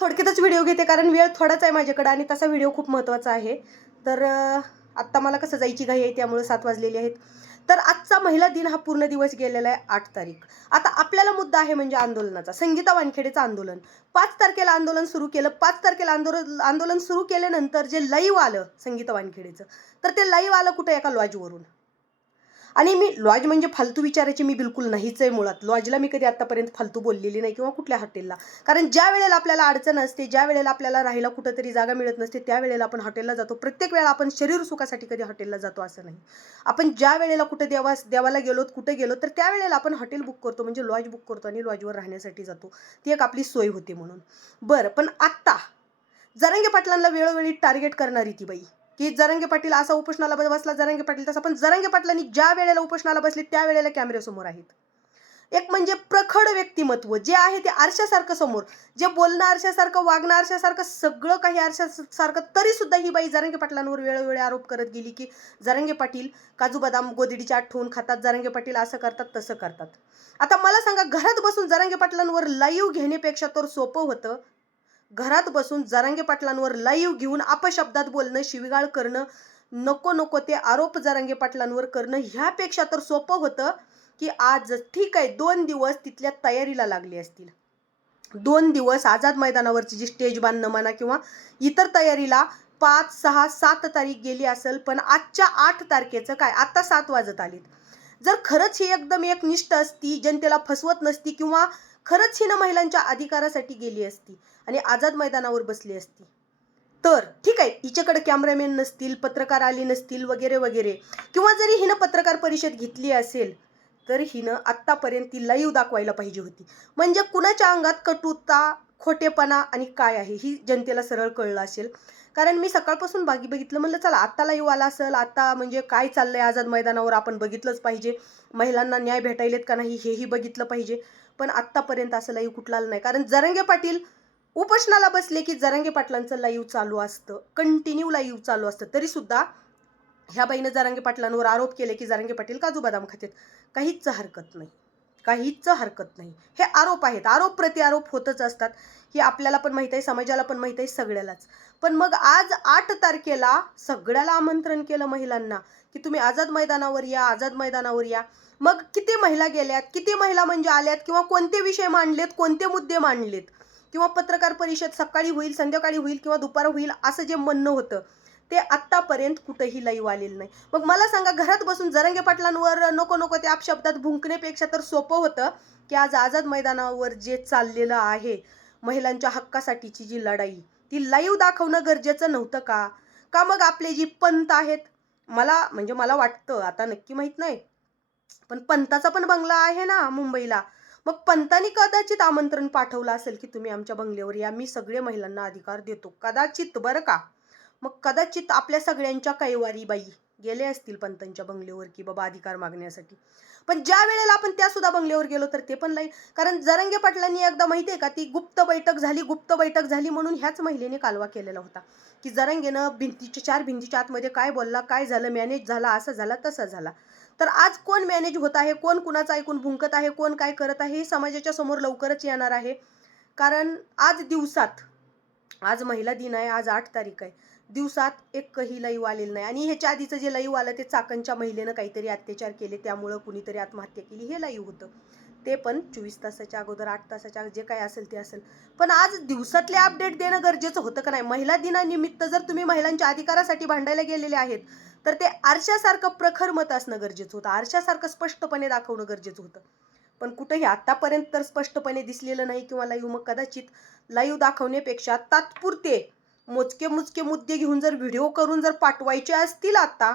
थोडक्यातच video घेते कारण वेळ थोडाच आहे माझ्याकडे आणि तसा व्हिडिओ खूप महत्त्वाचा आहे. तर आत्ता मला कसं जायची घाई आहे त्यामुळे सात वाजलेली आहेत. तर आजचा महिला दिन हा पूर्ण दिवस गेलेला आहे आठ तारीख. आता आपल्याला मुद्दा आहे म्हणजे आंदोलनाचा. संगीता वानखेडेचं आंदोलन. पाच तारखेला आंदोलन सुरू केलं. पाच तारखेला आंदोलन आंदोलन सुरू केल्यानंतर जे लाईव्ह आलं संगीता वानखेडेचं तर ते लाईव्ह आलं कुठं? एका लॉजवरून आणि मी लॉज म्हणजे फालतू विचारायची मी बिलकुल नाहीच आहे मुळात. लॉजला मी कधी आतापर्यंत फालतू बोललेली नाही किंवा कुठल्या हॉटेलला कारण ज्या वेळेला आपल्याला अडचण असते ज्या वेळेला आपल्याला राहायला कुठंतरी जागा मिळत नसते त्या वेळेला आपण हॉटेलला जातो. प्रत्येक वेळा आपण शरीर सुखासाठी कधी हॉटेलला जातो असं नाही. आपण ज्या वेळेला कुठं देवा देवाला गेलो कुठे गेलो तर त्या वेळेला आपण हॉटेल बुक करतो म्हणजे लॉज बुक करतो आणि लॉजवर राहण्यासाठी जातो. ती एक आपली सोय होती म्हणून. बरं पण आत्ता जरंगे पाटलांना वेळोवेळी टार्गेट करणारी ती बाई. की जरंगे पाटील असा उपोषणाला बसला जरंगे पाटील तसा. पण जरंगे पाटलांनी ज्या वेळेला उपोषणाला बसले त्या वेळेला कॅमेऱ्यासमोर आहेत. एक म्हणजे प्रखड व्यक्तिमत्व जे आहे ते आरशासारखं समोर. जे बोलणं आरशासारखं वागणं आरशासारखं सगळं काही आरशासारखं तरी सुद्धा ही बाई जरंगे पाटलांवर वेळोवेळी आरोप करत गेली की जरंगे पाटील काजू बदाम गोदिडीच्या आठवून ठेवून खातात जरंगे पाटील असं करतात तसं करतात. आता मला सांगा घरात बसून जरंगे पाटलांवर लाईव्ह घेण्यापेक्षा तर सोपं होतं घरात बसून जरांगे पाटलांवर लाईव्ह घेऊन अपशब्दात बोलणं शिविगाळ करणं नको नको ते आरोप जरांगे पाटलांवर करणं ह्यापेक्षा तर सोपं होतं की आज ठीक आहे दोन दिवस तिथल्या तयारीला लागले असतील. दोन दिवस आझाद मैदानावरची जी स्टेज बांधणं म्हणा किंवा इतर तयारीला पाच सहा सात तारीख गेली असेल पण आजच्या आठ तारखेचं काय? आता सात वाजत आलीत. जर खरंच ही एकदम एक निष्ठ असती जनतेला फसवत नसती किंवा खरंच हिनं महिलांच्या अधिकारासाठी गेली असती आणि आझाद मैदानावर बसली असती. तर ठीक आहे हिच्याकडे कॅमेरामॅन नसतील पत्रकार आले नसतील वगैरे वगैरे किंवा जरी हिनं पत्रकार परिषद घेतली असेल तर हिनं आत्तापर्यंत ती लाईव्ह दाखवायला पाहिजे होती. म्हणजे कुणाच्या अंगात कटुता खोटेपणा आणि काय आहे ही जनतेला सरळ कळलं असेल. कारण मी सकाळपासून बागी बघितलं म्हणलं चला आत्ता लाईव्ह आला असेल आता म्हणजे काय चाललंय आझाद मैदानावर आपण बघितलंच पाहिजे. महिलांना न्याय भेटायलेत का नाही हेही बघितलं पाहिजे. पण आत्तापर्यंत असं लाईव्ह कुठला आलं नाही. कारण जरंगे पाटील उपोषणाला बसले की जरांगे पाटलांचं लाईव्ह चालू असतं. कंटिन्यू लाईव्ह चालू असतं. तरी सुद्धा ह्या बाईनं जरांगे पाटलांवर आरोप केले की जरांगे पाटील काजू बदाम खातात. काहीच हरकत नाही. काहीच हरकत नाही. हे आरोप आहेत. आरोप प्रतिआरोप होतच असतात. ही आपल्याला पण माहीत आहे समाजाला पण माहीत आहे सगळ्यालाच. पण मग आज आठ तारखेला सगळ्याला आमंत्रण केलं महिलांना की तुम्ही आझाद मैदानावर या आझाद मैदानावर या. मग किती महिला गेल्यात किती महिला म्हणजे आल्यात किंवा कोणते विषय मांडलेत कोणते मुद्दे मांडलेत? किंवा पत्रकार परिषद सकाळी होईल संध्याकाळी होईल किंवा दुपार होईल असं जे म्हणणं होतं ते आत्तापर्यंत कुठंही लाईव्ह आलेलं नाही. मग मला सांगा घरात बसून जरंगे पाटलांवर नको नको ते अपशब्दात भुंकण्यापेक्षा तर सोपं होतं की आज आझाद मैदानावर जे चाललेलं आहे महिलांच्या हक्कासाठीची जी लढाई ती लाईव्ह दाखवणं गरजेचं नव्हतं का? का मग आपले जी पंत आहेत मला म्हणजे मला वाटतं आता नक्की माहीत नाही पण पंताचा पण बंगला आहे ना मुंबईला. मग पंतांनी कदाचित आमंत्रण पाठवलं असेल की तुम्ही आमच्या बंगल्यावर या मी सगळे महिलांना अधिकार देतो. कदाचित बरं का? मग कदाचित आपल्या सगळ्यांच्या कैवारी बाई गेले असतील पंतांच्या बंगल्यावर की बाबा अधिकार मागण्यासाठी. पण ज्या वेळेला आपण त्या सुद्धा बंगल्यावर गेलो तर ते पण नाही कारण जरंगे पाटलांनी एकदा माहिती आहे का ती गुप्त बैठक झाली गुप्त बैठक झाली म्हणून ह्याच महिलेने कालवा केलेला होता. की जरंगेनं भिंतीच्या चार भिंतीच्या आतमध्ये काय बोलला काय झालं मॅनेज झाला असं झाला तसं झाला. तर आज कोण मॅनेज होत आहे कोण कुणाचं ऐकून भुंकत आहे कोण काय करत आहे हे समाजाच्या समोर लवकरच येणार आहे. कारण आज दिवसात आज महिला दिन आहे आज आठ तारीख आहे. दिवसात एकही लईव आलेलं नाही. आणि ह्याच्या आधीचं जे लईव आलं ते चाकणच्या महिलेनं काहीतरी अत्याचार केले. त्यामुळं कुणीतरी आत्महत्या केली. हे लईव होतं. ते पण चोवीस तासाच्या अगोदर आठ तासाच्या जे काय असेल ते असेल. पण आज दिवसातले अपडेट देणं गरजेचं होतं का नाही? महिला दिनानिमित्त जर तुम्ही महिलांच्या अधिकारासाठी भांडायला गेलेले आहेत तर ते आरशासारखं प्रखर मत असणं गरजेचं होतं. आरशासारखं स्पष्टपणे दाखवणं गरजेचं होतं. पण कुठंही आत्तापर्यंत तर स्पष्टपणे दिसलेलं नाही किंवा लाईव्ह मग कदाचित लाईव्ह दाखवण्यापेक्षा तात्पुरते मोजके मोजके मुद्दे घेऊन जर व्हिडिओ करून जर पाठवायचे असतील आता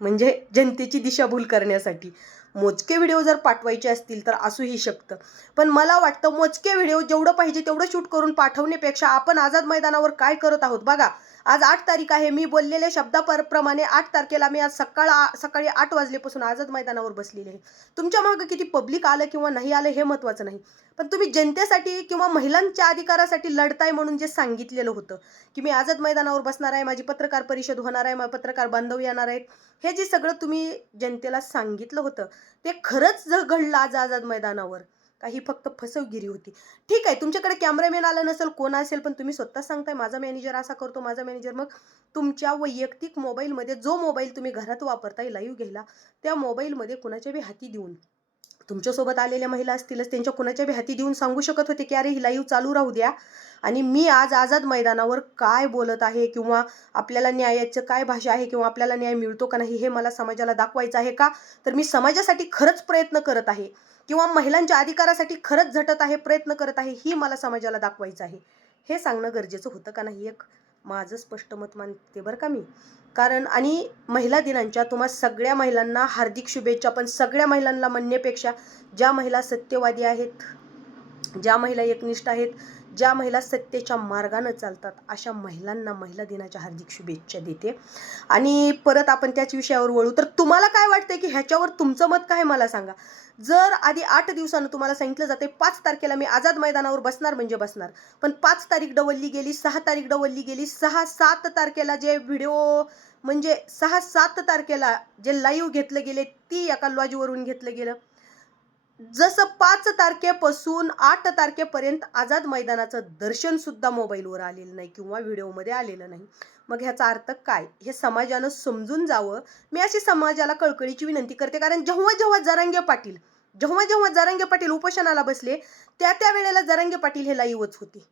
म्हणजे जनतेची दिशाभूल करण्यासाठी. मोजके व्हिडिओ जर पाठवायचे असतील तर असूही शकतं. पण मला वाटतं मोजके व्हिडिओ जेवढं पाहिजे तेवढं शूट करून पाठवण्यापेक्षा आपण आझाद मैदानावर काय करत आहोत? बघा आज आठ तारीख आहे. मी बोललेल्या शब्दाप्रमाणे आठ तारखेला मी आज सकाळ सकाळी आठ वाजल्यापासून आझाद मैदानावर बसलेले आहे. तुमच्या मागं किती पब्लिक आलं किंवा नाही आलं हे महत्त्वाचं नाही. पण तुम्ही जनतेसाठी किंवा महिलांच्या अधिकारासाठी लढताय म्हणून जे सांगितलेलं होतं की मी आझाद मैदानावर बसणार आहे माझी पत्रकार परिषद होणार आहे माझे पत्रकार बांधव येणार आहेत हे जे सगळं तुम्ही जनतेला सांगितलं होतं ते खरंच जर घडलं आज आझाद मैदानावर का ही फक्त फसवगिरी होती. ठीक आहे तुमच्याकडे कॅमेरामॅन आला नसेल कोण असेल पण तुम्ही स्वतः सांगताय माझा मॅनेजर असा करतो माझा मॅनेजर मग तुमच्या वैयक्तिक मोबाईलमध्ये जो मोबाईल तुम्ही घरात वापरताय लाईव्ह घ्यायला त्या मोबाईलमध्ये कुणाच्या बी हाती देऊन. तुमच्यासोबत आलेल्या महिला असतीलच त्यांच्या कुणाच्या बी हाती देऊन सांगू शकत होते की अरे ही लाईव्ह चालू राहू द्या. आणि मी आज आझाद मैदानावर काय बोलत आहे किंवा आपल्याला न्यायाचं काय भाषा आहे किंवा आपल्याला न्याय मिळतो का नाही हे मला समाजाला दाखवायचं आहे का? तर मी समाजासाठी खरंच प्रयत्न करत आहे किंवा महिलांच्या अधिकारासाठी खरंच झटत आहे प्रयत्न करत आहे ही मला समाजाला दाखवायचं आहे. हे सांगणं गरजेचं होतं का नाही? एक माझं स्पष्ट मत मानते बरं का मी. कारण आणि महिला दिनांच्या तुम्हा सगळ्या महिलांना हार्दिक शुभेच्छा पण सगळ्या महिलांना म्हणण्यापेक्षा ज्या महिला सत्यवादी आहेत ज्या महिला एकनिष्ठ आहेत ज्या महिला सत्तेच्या मार्गानं चालतात अशा महिलांना महिला दिनाच्या हार्दिक शुभेच्छा देते. आणि परत आपण त्याच विषयावर वळू. तर तुम्हाला काय वाटतंय की ह्याच्यावर तुमचं मत काय मला सांगा. जर आधी आठ दिवसानं तुम्हाला सांगितलं जाते पाच तारखेला मी आझाद मैदानावर बसणार म्हणजे बसणार. पण पाच तारीख डवलली गेली सहा तारीख डवलली गेली सहा सात तारखेला जे व्हिडिओ म्हणजे सहा सात तारखेला जे लाईव्ह घेतलं गेले ती एका लॉजवरून घेतलं गेलं. जसं पाच तारखेपासून आठ तारखेपर्यंत आझाद मैदानाचं दर्शन सुद्धा मोबाईलवर आलेलं नाही किंवा व्हिडिओमध्ये आलेलं नाही. मग ह्याचा अर्थ काय? हे समाजानं समजून जावं. मी अशी समाजाला कळकळीची विनंती करते कारण जेव्हा जेव्हा जरांगे पाटील जेव्हा जेव्हा जरांगे पाटील उपोषणाला बसले त्या त्या वेळेला जरांगे पाटील हे लाईवच होते.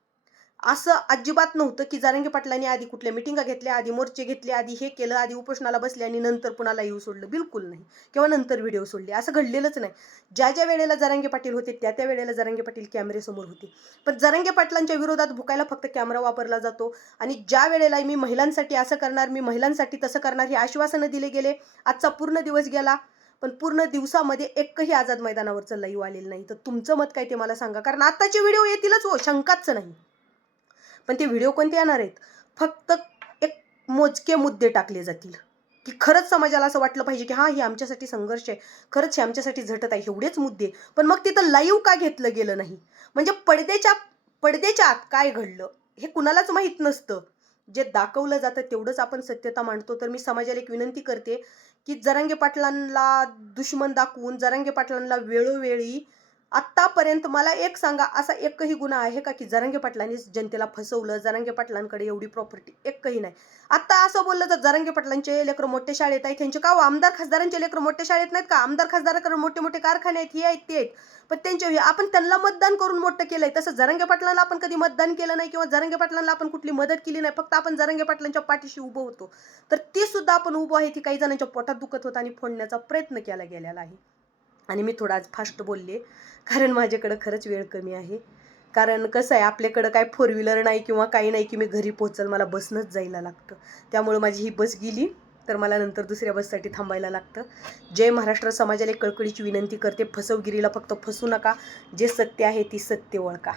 असं अजिबात नव्हतं की जारंगे पाटलांनी आधी कुठल्या मिटिंगा घेतल्या आधी मोर्चे घेतले आधी हे केलं आधी उपोषणाला बसले आणि नंतर पुन्हा येऊ सोडलं. बिलकुल नाही. किंवा नंतर व्हिडिओ सोडले. असं घडलेलंच नाही. ज्या ज्या वेळेला जरांगे पाटील होते त्या त्या वेळेला जरांगे पाटील कॅमेरेसमोर होते. पण जरांगे पाटलांच्या विरोधात भुकायला फक्त कॅमेरा वापरला जातो आणि ज्या वेळेला मी महिलांसाठी असं करणार मी महिलांसाठी तसं करणार हे आश्वासनं दिले गेले. आजचा पूर्ण दिवस गेला. पण पूर्ण दिवसामध्ये एकही आझाद मैदानावरचं लाईव्ह आलेलं नाही. तर तुमचं मत काय ते मला सांगा. कारण आत्ताचे व्हिडिओ येतीलच हो. शंकाच नाही. पण ते व्हिडिओ कोणते येणार आहेत? फक्त एक मोजके मुद्दे टाकले जातील. की खरंच समाजाला असं वाटलं पाहिजे की हां हे आमच्यासाठी संघर्ष आहे. खरंच हे आमच्यासाठी झटत आहे एवढेच मुद्दे. पण मग तिथं लाईव्ह का घेतलं गेलं नाही? म्हणजे पडद्याच्या पडद्याच्या आत काय घडलं? हे कुणालाच माहीत नसतं. जे दाखवलं जातं तेवढंच आपण सत्यता मांडतो. तर मी समाजाला एक विनंती करते की जरांगे पाटलांना दुश्मन दाखवून जरांगे पाटलांना वेळोवेळी आत्तापर्यंत मला एक सांगा असा एकही गुन्हा आहे का की जरांगे पाटलांनी जनतेला फसवलं जरांगे पाटलांकडे एवढी प्रॉपर्टी एकही नाही. आत्ता असं बोललं तर जरांगे पाटलांचे लेकरं मोठे शाळेत आहेत त्यांचे का हो? आमदार खासदारांचे लेकरं मोठे शाळेत नाहीत का? आमदार खासदाराकडे मोठे मोठे कारखाने आहेत हे आहेत ते आहेत. पण त्यांचे आपण त्यांना मतदान करून मोठं केलंय. तसं जरांगे पाटलांना आपण कधी मतदान केलं नाही किंवा जरांगे पाटलांना आपण कुठली मदत केली नाही फक्त आपण जरांगे पाटलांच्या पाठीशी उभं होतो. तर ती सुद्धा आपण उभं आहे ती काही जणांच्या पोटात दुखत होतं आणि फोडण्याचा प्रयत्न केला गेलेला आहे. आणि मी थोडा आज फास्ट बोलले कारण माझ्याकडं खरंच वेळ कमी आहे. कारण कसं आहे आपल्याकडं काय फोर व्हीलर नाही किंवा काही नाही की मी घरी पोचल मला बसनंच जायला लागतं. त्यामुळं माझी ही बस गेली तर मला नंतर दुसऱ्या बससाठी थांबायला लागतं. जय महाराष्ट्र समाजाला एक कळकळीची विनंती करते फसवगिरीला फक्त फसू नका जे सत्य आहे ती सत्य ओळखा.